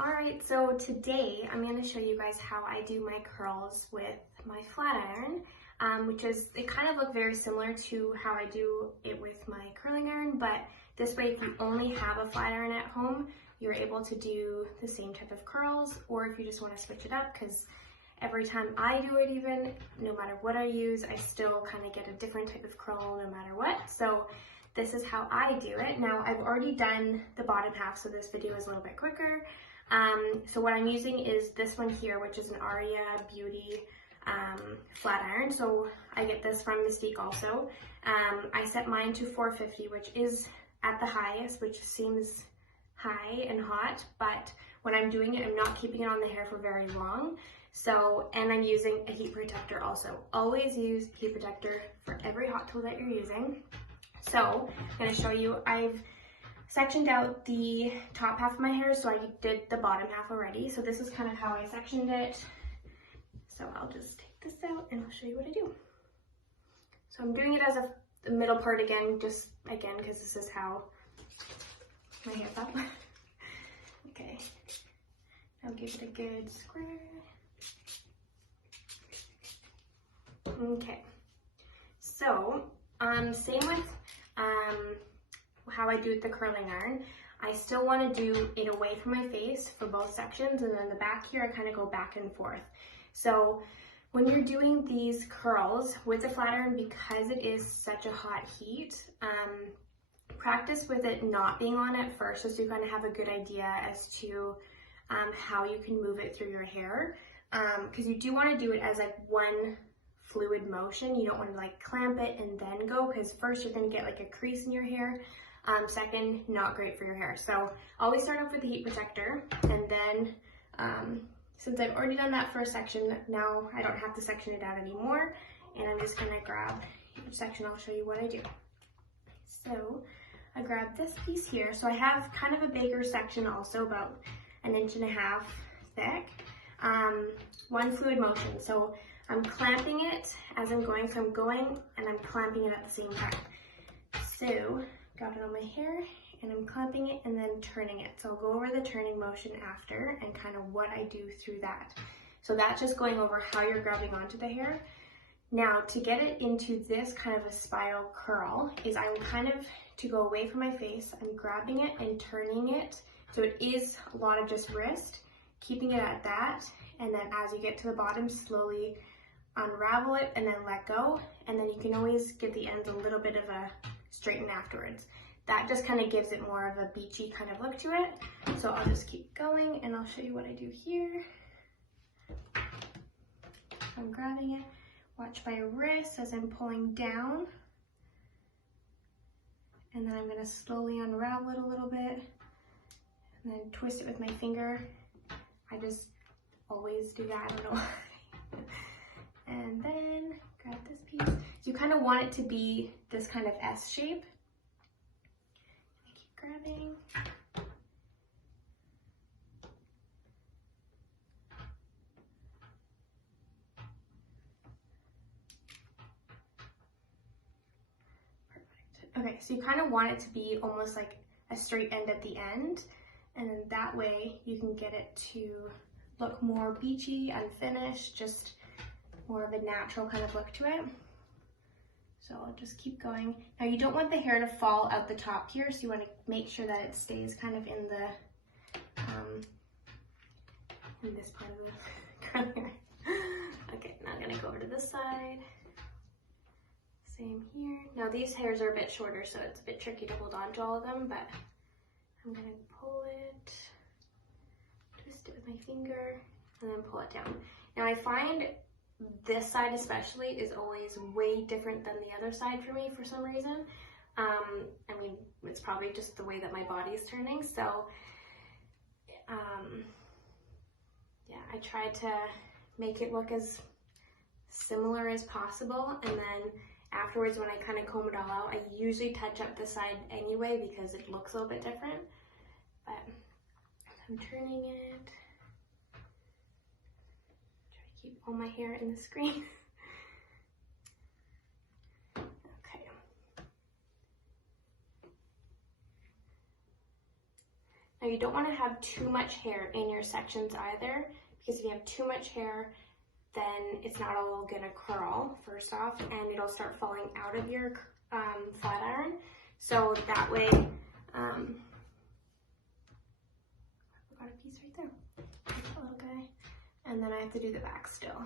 Alright, so today I'm going to show you guys how I do my curls with my flat iron, they kind of look very similar to how I do it with my curling iron, but this way if you only have a flat iron at home, you're able to do the same type of curls, or if you just want to switch it up, because every time I do it even, no matter what I use, I still kind of get a different type of curl no matter what. So this is how I do it. Now I've already done the bottom half, so this video is a little bit quicker. So what I'm using is this one here, which is an Aria Beauty flat iron. So I get this from Mystique also. I set mine to 450, which is at the highest, which seems high and hot, but when I'm doing it, I'm not keeping it on the hair for very long. So, and I'm using a heat protector also. Always use heat protector for every hot tool that you're using. So I'm going to show you, I've sectioned out the top half of my hair, so I did the bottom half already. So this is kind of how I sectioned it. So I'll just take this out and I'll show you what I do. So I'm doing it as the middle part again, just again, because this is how my hair's up. Okay, I'll give it a good square. Okay, so same with how I do with the curling iron. I still want to do it away from my face for both sections, and then the back here I kind of go back and forth. So when you're doing these curls with the flat iron, because it is such a hot heat, practice with it not being on at first, just so you kind of have a good idea as to how you can move it through your hair, because you do want to do it as like one fluid motion. You don't want to like clamp it and then go, because first you're going to get like a crease in your hair. Second, not great for your hair. So always start off with the heat protector, and then since I've already done that first section, now I don't have to section it out anymore, and I'm just going to grab each section. I'll show you what I do. So I grab this piece here. So I have kind of a bigger section also, about 1.5 inches thick. One fluid motion. So I'm clamping it as I'm going, so I'm going and I'm clamping it at the same time. So got it on my hair and I'm clamping it and then turning it. So I'll go over the turning motion after and kind of what I do through that. So that's just going over how you're grabbing onto the hair. Now to get it into this kind of a spiral curl is I'm kind of, to go away from my face, I'm grabbing it and turning it. So it is a lot of just wrist, keeping it at that, and then as you get to the bottom, slowly unravel it and then let go, and then you can always give the ends a little bit of a straighten afterwards. That just kind of gives it more of a beachy kind of look to it. So I'll just keep going and I'll show you what I do here. I'm grabbing it, watch my wrist as I'm pulling down, and then I'm going to slowly unravel it a little bit and then twist it with my finger. I just always do that, I don't know why. And then grab this piece. So you kind of want it to be this kind of S shape. I keep grabbing. Perfect. Okay, so you kind of want it to be almost like a straight end at the end, and then that way you can get it to look more beachy, unfinished, just more of a natural kind of look to it. So I'll just keep going. Now you don't want the hair to fall out the top here, so you want to make sure that it stays kind of in the in this part of the curling iron. Okay, now I'm gonna go over to this side. Same here. Now these hairs are a bit shorter, so it's a bit tricky to hold on to all of them, but I'm gonna pull it, twist it with my finger, and then pull it down. Now I find this side especially is always way different than the other side for me for some reason. I mean, it's probably just the way that my body is turning. So yeah, I try to make it look as similar as possible, and then afterwards when I kind of comb it all out, I usually touch up the side anyway because it looks a little bit different. But I'm turning it. Keep all my hair in the screen. Okay. Now you don't want to have too much hair in your sections either, because if you have too much hair, then it's not all gonna curl, first off, and it'll start falling out of your flat iron. So that way, I got a piece right there, that little guy. And then I have to do the back still.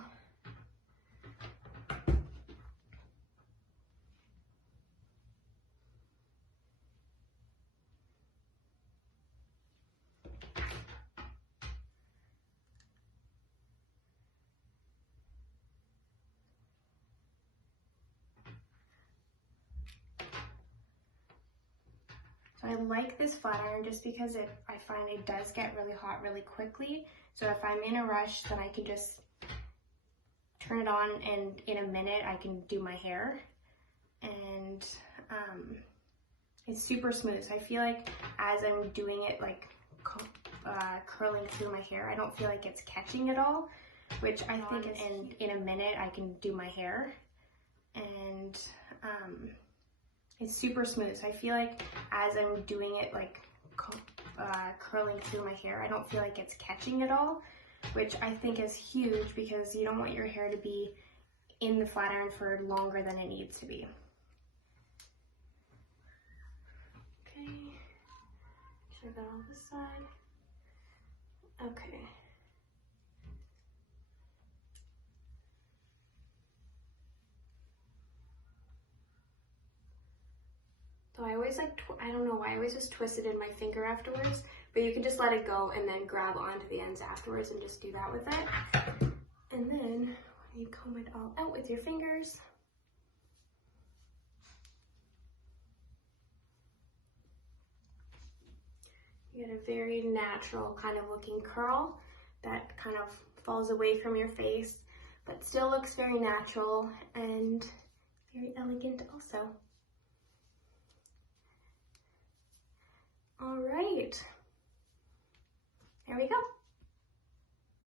So I like this flat iron just because I find it does get really hot really quickly. So if I'm in a rush, then I can just turn it on and in a minute I can do my hair. And it's super smooth. So I feel like as I'm doing it, like curling through my hair, I don't feel like it's catching at all, which I think in a minute I can do my hair. And it's super smooth. So I feel like as I'm doing it, like curling through my hair, I don't feel like it's catching at all, which I think is huge because you don't want your hair to be in the flat iron for longer than it needs to be. Okay, make sure I got all this side. Okay. So I always I don't know why, I always just twist it in my finger afterwards, but you can just let it go and then grab onto the ends afterwards and just do that with it. And then when you comb it all out with your fingers, you get a very natural kind of looking curl that kind of falls away from your face, but still looks very natural and very elegant also. All right, there we go.